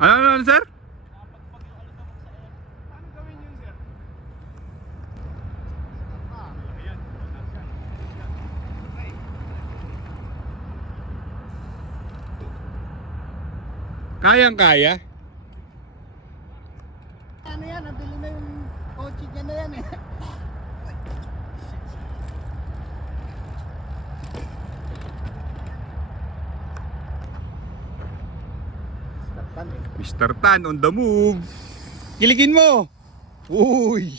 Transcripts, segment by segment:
Ano, sir? Paano gawin yun, sir? Kayang-kaya? Ano yan, nabili na yung kotse niya na yan eh. Mr. Tan on the move. Kiligin mo. Uy.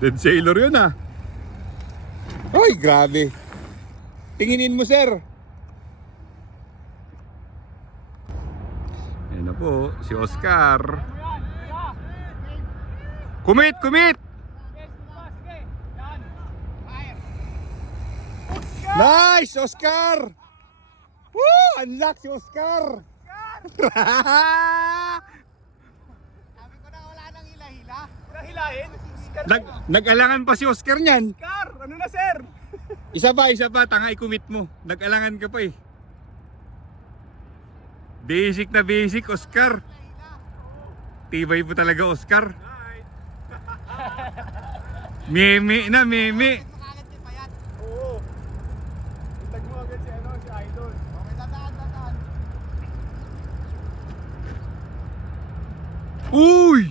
Dead sailor yun ah. Ay, grabe. Tinginin mo, sir. Ayan na po, si Oscar. Kumit, kumit! Nice, Oscar! Woo! Unlock si Oscar! Sabi ko na wala nang hila-hila. Hilahin? Nag-alangan pa si Oscar niyan. Car! Ano na, sir? Isa pa, tanga i-commit mo. Nag-alangan ka pa eh. Basic na basic, Oscar. Tibay po talaga, Oscar. Meme na, meme. Makalat yung payat. Oo. Itag mo agad si Idol. Okay, tataan. Uy!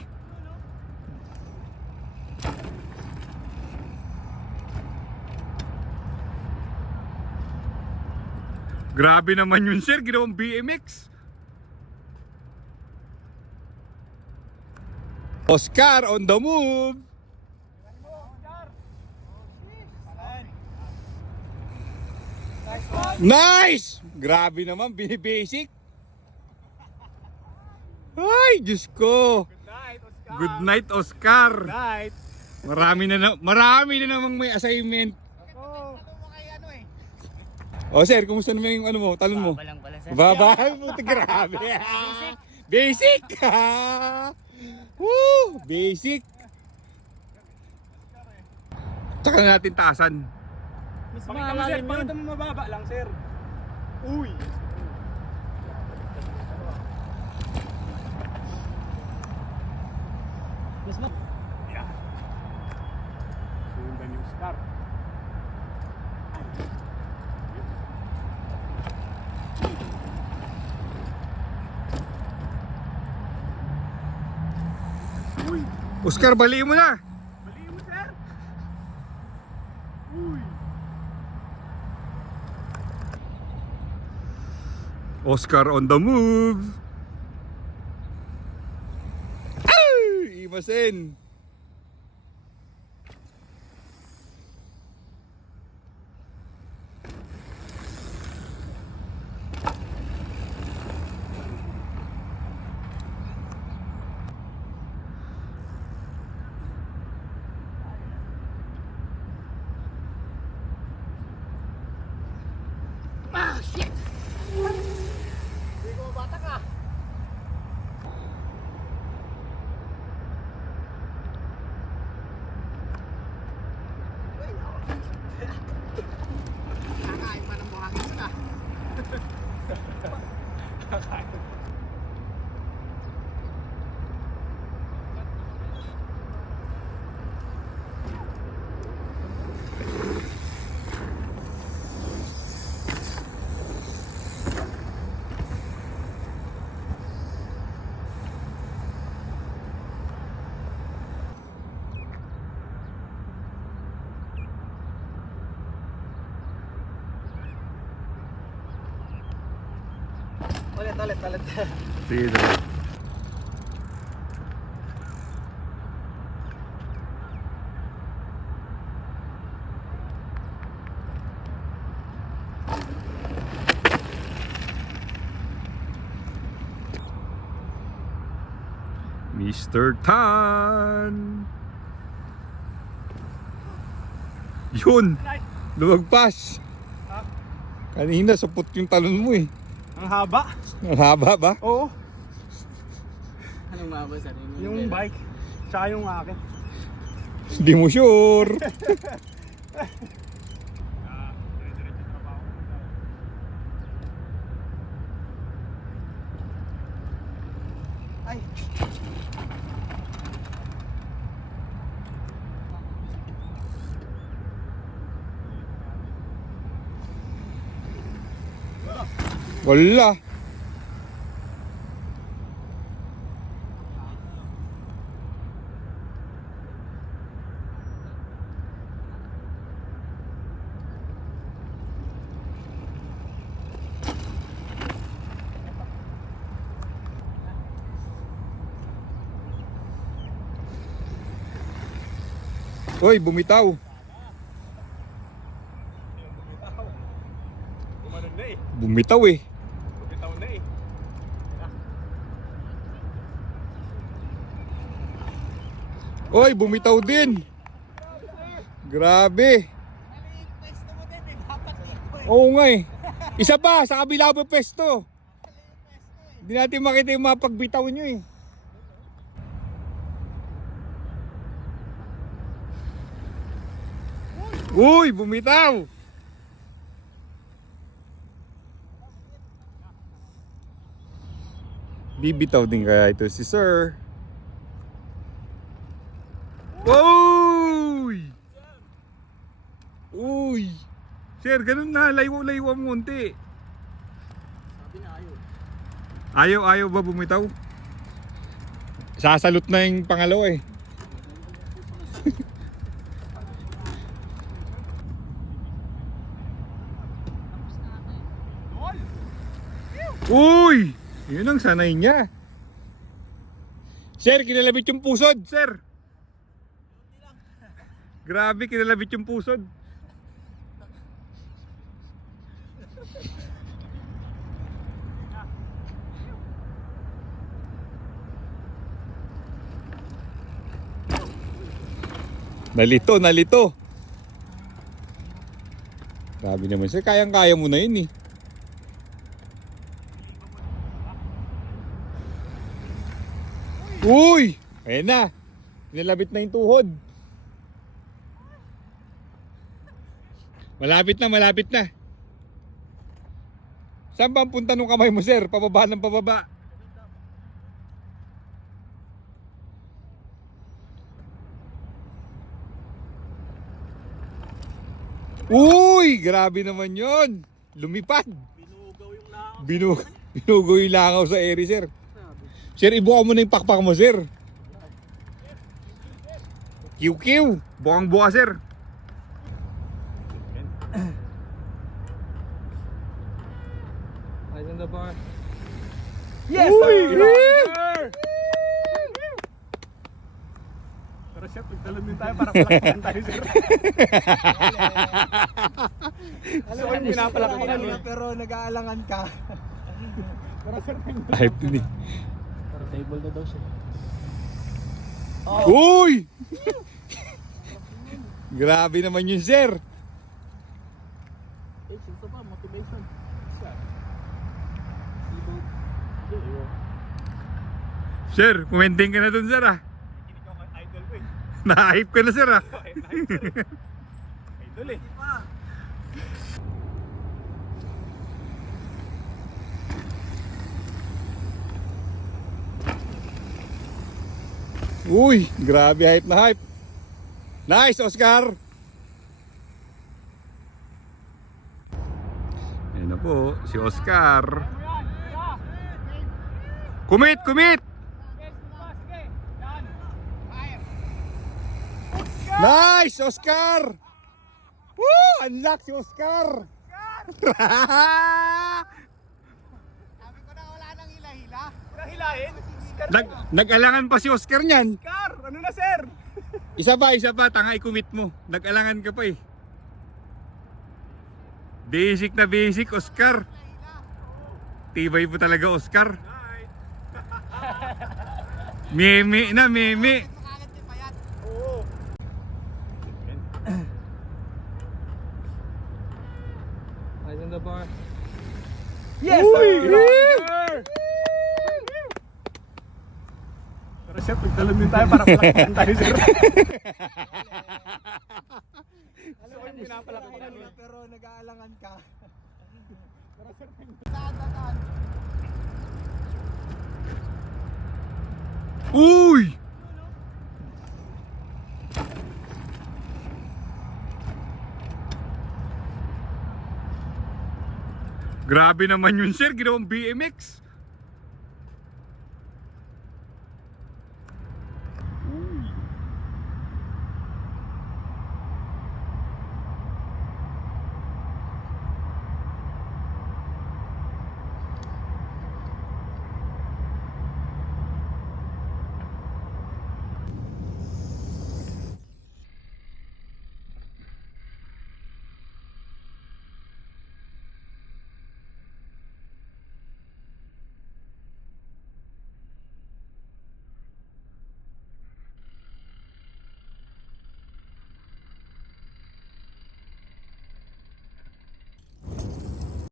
Grabe naman yun, sir. Ginawang BMX. Oscar on the move. Nice! Grabe naman, binibasic. Ay, Diyos ko. Good night, Oscar. Good night, Oscar. Night. Marami na namang may assignment. Oh. Ano mo kay ano eh? O sir, kumusta naman yung ano mo, talon mo? Balang pala sir. Baba, puti grabe. Basic. Woo, basic. Tsaka na natin taasan. Pakita mo, sir. Pakita mo mababa lang, sir. Uy. Yeah. Sundan yung Oscar. Uy. Oscar, baliin mo na. Baliin mo, sir. Uy. Oscar on the move. Ay, imasin. Ah, shit! Hindi ko mabata ka. Kakain pa ng buhangin ka. Ulit. Sige, sige. Mr. Tan. Yun, lumagpas. Kanina supot yung talon mo eh. Ang haba. Ang haba ba? Oo. Anong mabasa rin? Yung bike. Tsaka yung akin. Hindi mo sure. Ay. Wala. Hoy, bumitaw. Umanon na eh. Bumitaw eh. Bumitaw na eh. Hoy, bumitaw din. Grabe. Maliit pwesto mo din eh. Dapat dito eh. Oo nga eh. Isa pa, sa kabila pa pesto. Maliit pwesto eh. Hindi natin makita yung mga pagbitaw nyo eh. Uy, bumitaw. Bibitaw din kaya ito si Sir. Uy! Uy! Sir, ganun na. Laywa-laywa mo unti. Sabi na ayaw. Ayaw ba bumitaw? Sasalot na yung pangalawa eh. Uy! Yun ang sanay niya. Sir, kinalabit yung pusod, sir. Grabe, kinalabit yung pusod. Nalito. Grabe naman sir, kayang-kaya mo na yun eh. Uy! Ayan na. Nilabit na yung tuhod. Malapit na. Saan ba ang punta ng kamay mo sir? Pababa ng pababa. Uy! Grabe naman yon. Lumipad. Binugaw yung langaw. Binugaw yung langaw sa eri sir. Sir, ibuka mo na yung pakpak mo, sir. QQ. Bukang-buka, sir. Eyes on the bar. Yes, sir! Pero chef, pagtalon din tayo para palakpakan tayo sir. Alam So, yung pinapalakpakan kanina, eh. pero nag-aalangan ka. Pero sir, Hype din eh. para table na daw siya. Uy! Grabe naman yun, sir. Eh, sinto pa, motivation. Sir, kumenting ka na dun, sir, ah. Kinig ako kay idol ko eh. Na-hype ka na, sir, ah. Idol eh. Uy, grabe, hype na hype. Nice, Oscar. Ayan na po, si Oscar. Kumit! Nice, Oscar! Woo! Unlock si Oscar! Sabi ko na wala nang hila-hila. Wala hilahin. Nag-alangan pa si Oscar niyan. Car, ano na sir? Isa pa, tanga i-commit mo. Nag-alangan ka pa eh. Basic na basic, Oscar. Tibay po talaga, Oscar. Meme na, meme. Makalat ni Payat. Oo. Eyes on the bar. Yes, Uy! sir! Pero Sir, pagdalan din tayo para palakpakan tayo, sir. Alam mo, pinapalakpakan mo. pero nag-aalangan ka. Daan. Uy! Grabe naman yun, sir. Ginawang BMX.